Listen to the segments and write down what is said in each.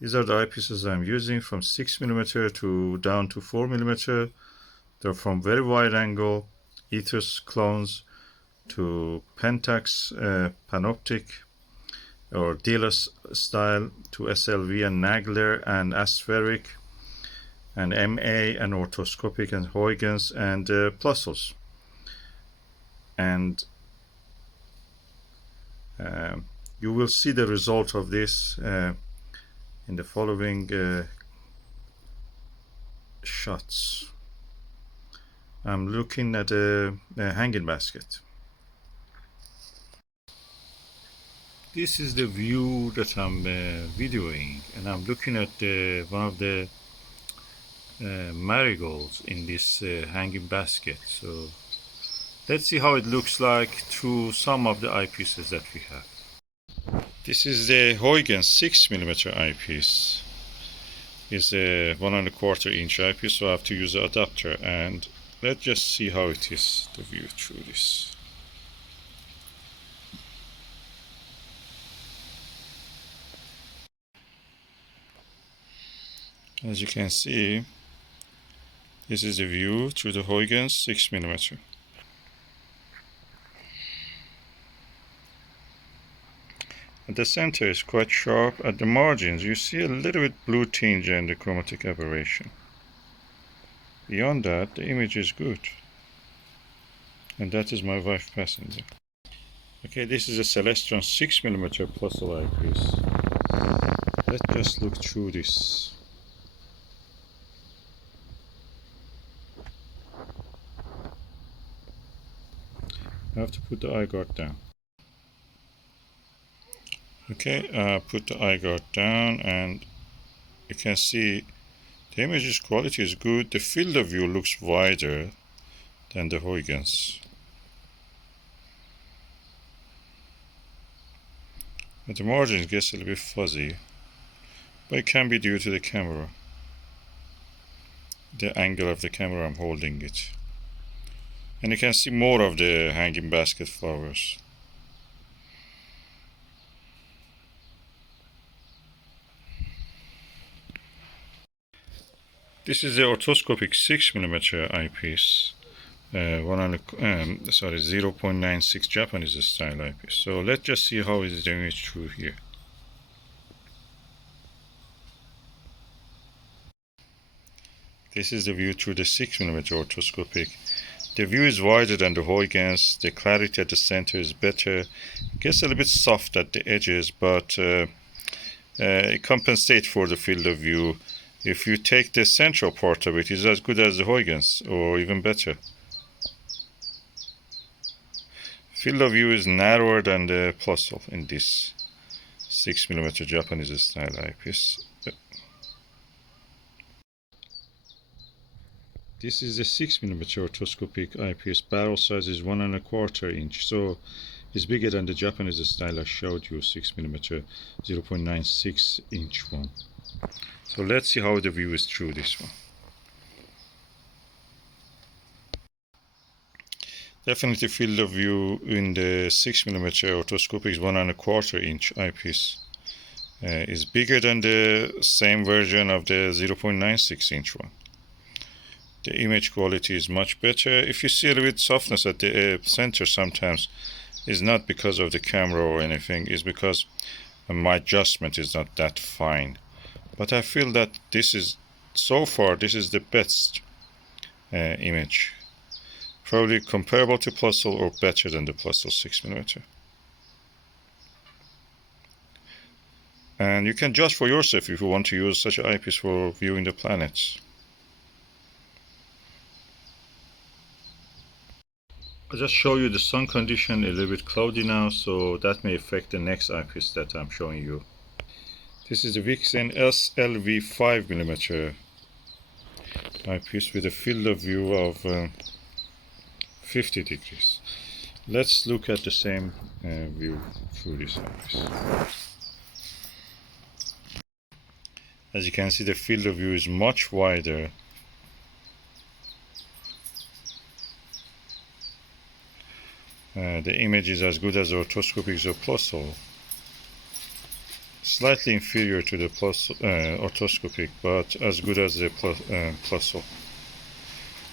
These are the eyepieces I'm using, from 6mm to down to 4mm. They're from very wide angle ethos clones to Pentax panoptic or dealer style to SLV and Nagler and Aspheric and MA and orthoscopic and Huygens and Plössl. And you will see the result of this in the following shots. I'm looking at a hanging basket. This is the view that I'm videoing, and I'm looking at one of the marigolds in this hanging basket. So let's see how it looks like through some of the eyepieces that we have. This is the Huygens 6mm eyepiece. It's a 1¼ inch eyepiece, so I have to use the adapter, and let's just see how it is, the view through this. As you can see, this is the view through the Huygens 6mm. At the center is quite sharp. At the margins you see a little bit blue tinge and the chromatic aberration. Beyond that, the image is good. And that is my wife passenger. Okay, this is a Celestron 6mm Plössl eyepiece. Let's just look through this. I have to put the eye guard down. Okay, put the eye guard down, and you can see the image's quality is good. The field of view looks wider than the Huygens. But the margins gets a little bit fuzzy, but it can be due to the camera, the angle of the camera I'm holding it. And you can see more of the hanging basket flowers. This is the orthoscopic 6mm eyepiece, 0.96 Japanese style eyepiece. So let's just see how is the image through here. This is the view through the 6mm orthoscopic. The view is wider than the Huygens. The clarity at the center is better. It gets a little bit soft at the edges, but it compensates for the field of view. If you take the central part of it, it's as good as the Huygens, or even better. Field of view is narrower than the Plössl in this 6mm Japanese style eyepiece. This is the 6mm orthoscopic eyepiece. Barrel size is 1¼ inch, so it's bigger than the Japanese style I showed you, 6mm 0.96 inch one. So let's see how the view is through this one. Definitely field of view in the 6mm orthoscopic is 1¼ inch eyepiece. Is bigger than the same version of the 0.96 inch one. The image quality is much better. If you see a little bit softness at the center sometimes, it's not because of the camera or anything, it's because my adjustment is not that fine. But I feel that this is, so far, this is the best image. Probably comparable to Plössl or better than the Plössl 6mm. And you can judge for yourself if you want to use such an eyepiece for viewing the planets. I'll just show you the sun condition, a little bit cloudy now, so that may affect the next eyepiece that I'm showing you. This is the Vixen SLV 5mm eyepiece with a field of view of 50 degrees. Let's look at the same view through this eyepiece. As you can see, the field of view is much wider. The image is as good as orthoscopic or Plössl slightly inferior to the orthoscopic, but as good as the Plössl,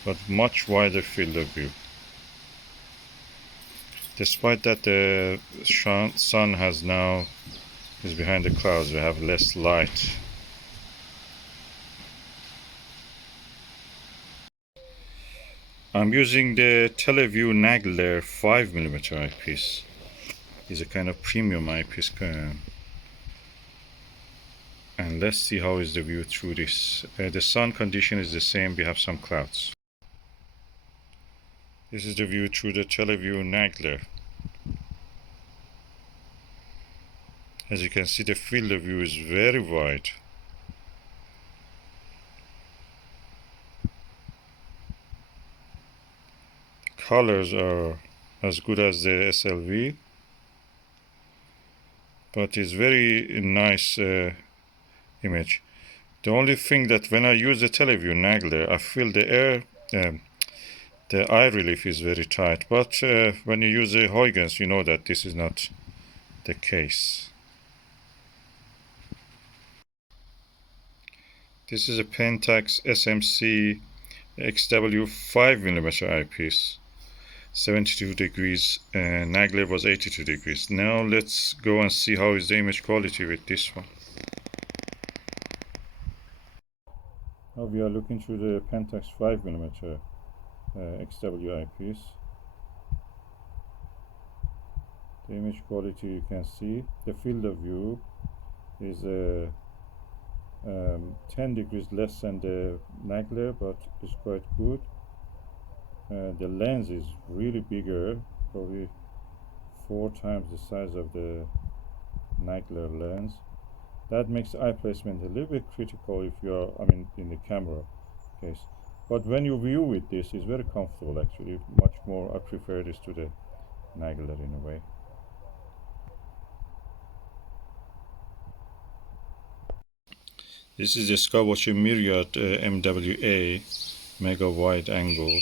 but much wider field of view. Despite that the sun is behind the clouds, we have less light. I'm using the Televue Nagler 5mm eyepiece. It's a kind of premium eyepiece. And let's see how is the view through this. The sun condition is the same, we have some clouds. This is the view through the Televue Nagler. As you can see, the field of view is very wide. Colors are as good as the SLV, but it's very nice image. The only thing that when I use the Televue Nagler, I feel the eye relief is very tight, but when you use the Huygens, you know that this is not the case. This is a Pentax XW 5mm eyepiece, 72 degrees, and Nagler was 82 degrees. Now let's go and see how is the image quality with this one. Now we are looking through the Pentax 5mm XW eyepiece. The image quality, you can see the field of view is 10 degrees less than the Nagler, but it's quite good. The lens is really bigger, probably 4 times the size of the Nagler lens. That makes eye placement a little bit critical if you are, in the camera case. But when you view with this, it's very comfortable actually. Much more, I prefer this to the Nagler in a way. This is the Skywatcher Myriad MWA mega wide angle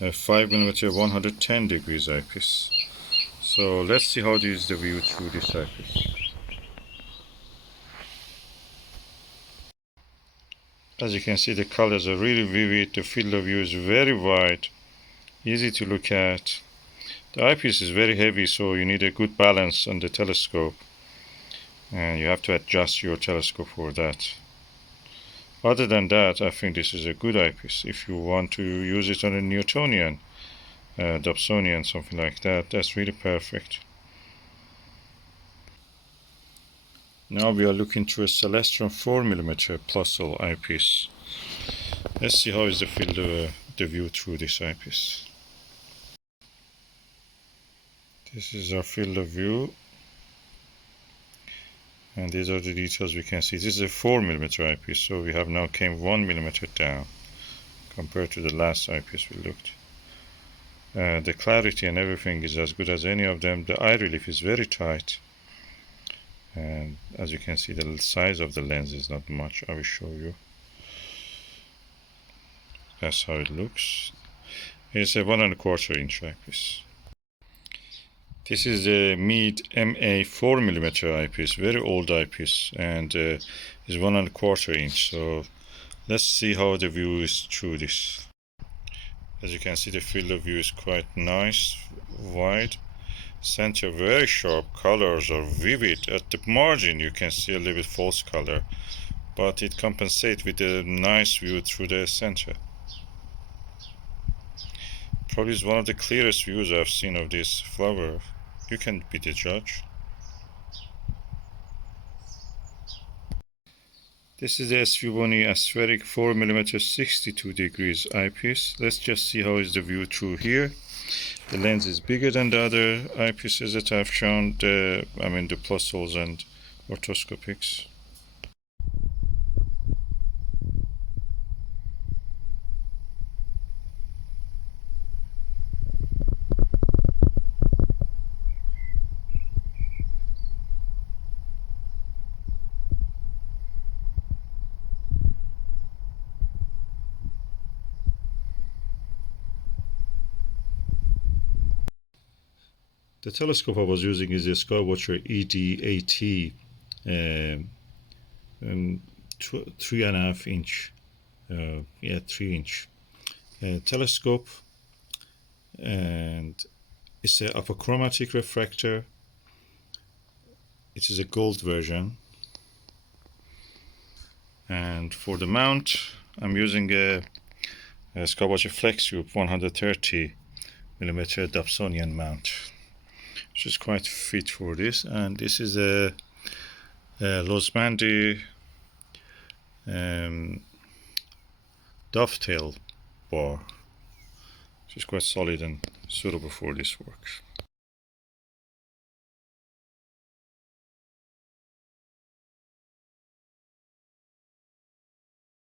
5mm 110 degrees eyepiece. So let's see how is the view through this eyepiece. As you can see, the colors are really vivid, the field of view is very wide, easy to look at. The eyepiece is very heavy, so you need a good balance on the telescope, and you have to adjust your telescope for that. Other than that, I think this is a good eyepiece. If you want to use it on a Newtonian, Dobsonian, something like that, that's really perfect. Now we are looking through a Celestron 4mm Plössl eyepiece. Let's see how is the field of the view through this eyepiece. This is our field of view, and these are the details we can see. This is a 4mm eyepiece, so we have now came 1mm down compared to the last eyepiece we looked. The clarity and everything is as good as any of them. The eye relief is very tight, and as you can see, the size of the lens is not much. I will show you. That's how it looks. It's a 1¼ inch eyepiece. This is the Meade AM 4mm eyepiece, very old eyepiece, and is 1¼ inch. So let's see how the view is through this. As you can see, the field of view is quite nice, wide. Center very sharp, colors are vivid. At the margin you can see a little bit false color, but it compensates with a nice view through the center. Probably is one of the clearest views I've seen of this flower. You can be the judge. This is the SVBony Aspheric 4mm 62 degrees eyepiece. Let's just see how is the view through here. The lens is bigger than the other eyepieces that I've shown, the Plössls and orthoscopics. The telescope I was using is the Skywatcher ED-AT 3.5 inch, 3 inch telescope, and it's a Apochromatic refractor. It is a gold version. And for the mount, I'm using a Skywatcher Flextube 130mm Dobsonian mount, which is quite fit for this. And this is a Losmandy Dovetail bar, which is quite solid and suitable for this work.